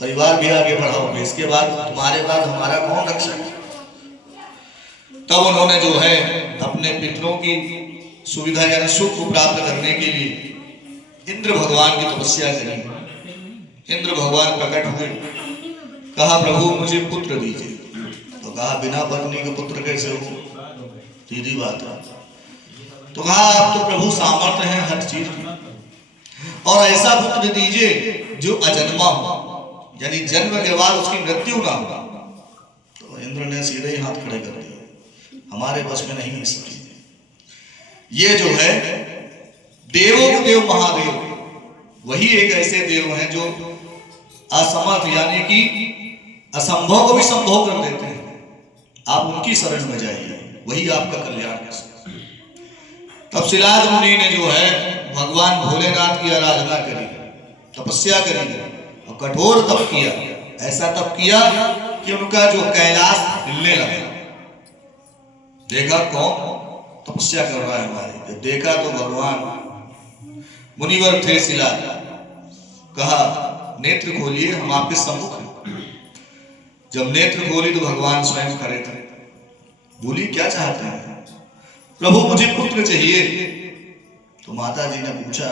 परिवार भी आगे बढ़ाओगे, इसके बाद तुम्हारे बाद हमारा कौन रक्षक। तब उन्होंने जो है अपने पितरों की सुविधा यानी सुख को प्राप्त करने के लिए इंद्र भगवान की तपस्या करी। इंद्र भगवान प्रकट हुए, कहा प्रभु मुझे पुत्र दीजिए। तो कहा बिना पत्नी के पुत्र कैसे हो, सीधी बात है। तो कहा आप तो प्रभु सामर्थ्य है हर चीज की, और ऐसा पुत्र दीजिए जो अजन्मा हो, यानी जन्म के बाद उसकी मृत्यु ना हो। तो इंद्र ने सीधे ही हाथ खड़े कर दिए, हमारे बस में नहीं है सब चीजें। ये जो है देवों के देव महादेव, वही एक ऐसे देव हैं जो असमर्थ यानी कि असंभव को भी संभव कर देते हैं। आप उनकी शरण में जाइए, वही आपका कल्याण है। तब शिलाद मुनि ने जो है भगवान भोलेनाथ की आराधना करी, तपस्या करी और कठोर तप किया। ऐसा तप किया कि उनका जो कैलाश हिलने लगा। देखा कौन तपस्या कर रहा है हमारे, देखा तो भगवान मुनिवर थे शिलाद। कहा नेत्र खोलिए, हम आपके सम्मुख हैं। जब नेत्र खोली तो भगवान स्वयं खड़े थे। बोली क्या चाहते हैं? प्रभु मुझे पुत्र चाहिए। तो माता जी ने पूछा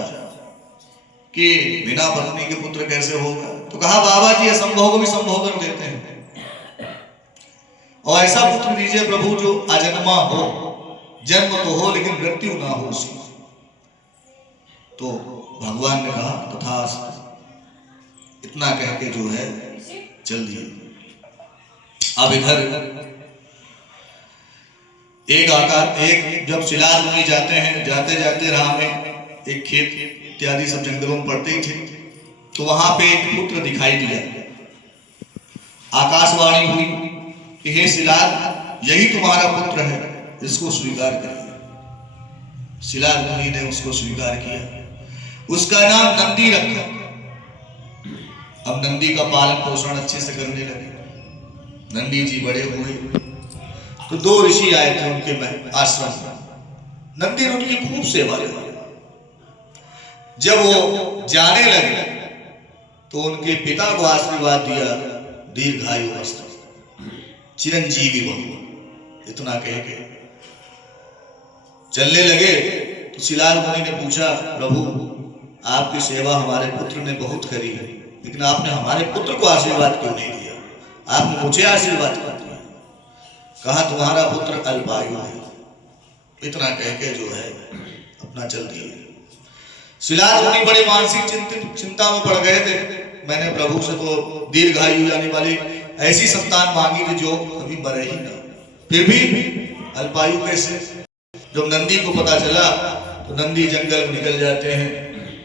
कि बिना पत्नी के पुत्र कैसे होगा? तो कहा बाबा जी असंभव को भी संभव कर देते हैं, और ऐसा पुत्र दीजिए प्रभु जो अजन्मा हो, जन्म तो हो लेकिन मृत्यु ना हो उसकी। तो भगवान ने कहा तथास्तु। इतना कह के जो है चल दिए। अब इधर एक जब शिलाद मुनि जाते हैं, जाते जाते राह में एक खेत इत्यादि सब जंगलों में पड़ते ही थे, तो वहां पे एक पुत्र दिखाई दिया। आकाशवाणी हुई कि हे शिलाद, यही तुम्हारा पुत्र है, इसको स्वीकार करिए। शिलाद मुनि ने उसको स्वीकार किया, उसका नाम नंदी रखा। अब नंदी का पालन पोषण अच्छे से करने लगे। नंदी जी बड़े हुए तो दो ऋषि आए थे उनके आश्रम में। नंदी ने उनकी खूब सेवा की। जब वो जाने लगे तो उनके पिता को आशीर्वाद दिया, दीर्घायु अस्तु, चिरंजीवी भव। इतना कह के चलने लगे तो शिलाद मुनि ने पूछा प्रभु आपकी सेवा हमारे पुत्र ने बहुत करी है, लेकिन आपने हमारे पुत्र को आशीर्वाद क्यों नहीं दिया? आपने मुझे आशीर्वाद कर दिया। कहा तुम्हारा पुत्र अल्पायु है। इतना कह के जो है अपना चल दिए। शिलाद मुनि बड़े मानसिक चिंता में पड़ गए थे। मैंने प्रभु से तो दीर्घायु यानी वाली ऐसी संतान मांगी थी जो कभी मरे ही ना, फिर भी अल्पायु कैसे? जब नंदी को पता चला तो नंदी जंगल में निकल जाते हैं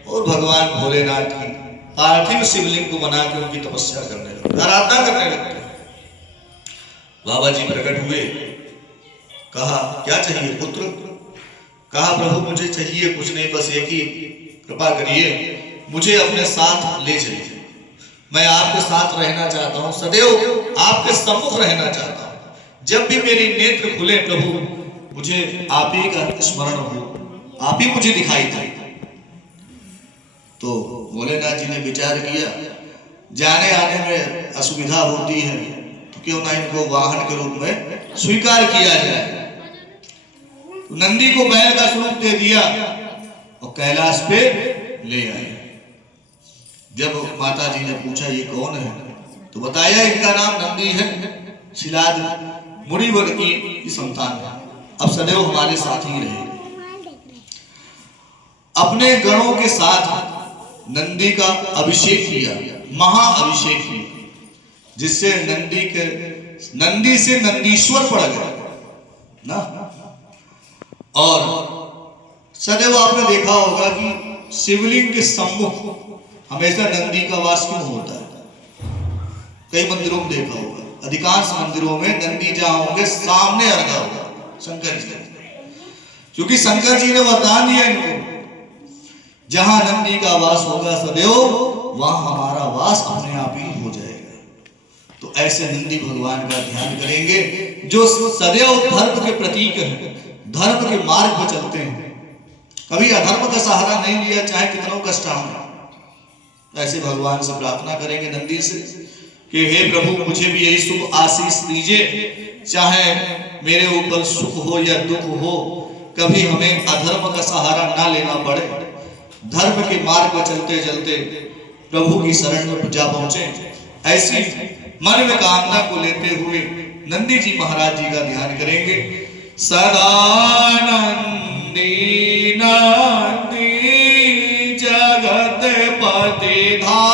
और भगवान भोलेनाथ की पार्थिव शिवलिंग को बना के उनकी तपस्या करने लगते, आराधना करने लगते। बाबा जी प्रकट हुए, कहा क्या चाहिए पुत्र? कहा प्रभु मुझे चाहिए कुछ नहीं, बस एक ही कृपा करिए, मुझे अपने साथ ले चलिए। मैं आपके साथ रहना चाहता हूँ, सदैव आपके सम्मुख रहना चाहता हूँ। जब भी मेरी नेत्र खुले प्रभु मुझे आप ही का स्मरण हो, आप ही मुझे दिखाई दे। तो भोलेनाथ जी ने विचार किया, जाने आने में असुविधा होती है तो क्यों ना इनको वाहन के रूप में स्वीकार किया जाए। तो नंदी को बैल का स्वरूप दे दिया और कैलाश पे ले आए। जब माता जी ने पूछा ये कौन है, तो बताया इनका नाम नंदी है, शिलाद मुनिवर की संतान है, अब सदैव हमारे साथ ही रहे। अपने गणों के साथ नंदी का अभिषेक किया, महाअभिषेक किया, जिससे नंदी से नंदीश्वर पड़ गया ना। और सदैव आपने देखा होगा कि शिवलिंग के सम्मुख हमेशा नंदी का वास क्यों होता है? कई मंदिरों में देखा होगा, अधिकांश मंदिरों में नंदी जहां होंगे सामने अर्घा होगा शंकर जी, क्योंकि शंकर जी ने वरदान दिया इनको, जहां नंदी का वास होगा सदैव वहां हमारा वास अपने आप ही हो जाएगा। तो ऐसे नंदी भगवान का ध्यान करेंगे जो सदैव धर्म के प्रतीक हैं, धर्म के मार्ग पर चलते हैं, कभी अधर्म का सहारा नहीं लिया, चाहे कितना कष्ट आए। ऐसे भगवान से प्रार्थना करेंगे नंदी से कि हे प्रभु मुझे भी यही शुभ आशीष दीजिए, चाहे मेरे ऊपर सुख हो या दुख हो, कभी हमें अधर्म का सहारा ना लेना पड़े, धर्म के मार्ग पर चलते चलते प्रभु की शरण में जा पहुंचे। ऐसी मन में कामना को लेते हुए नंदी जी महाराज जी का ध्यान करेंगे। सदानंदी नंदी जगत पति धाम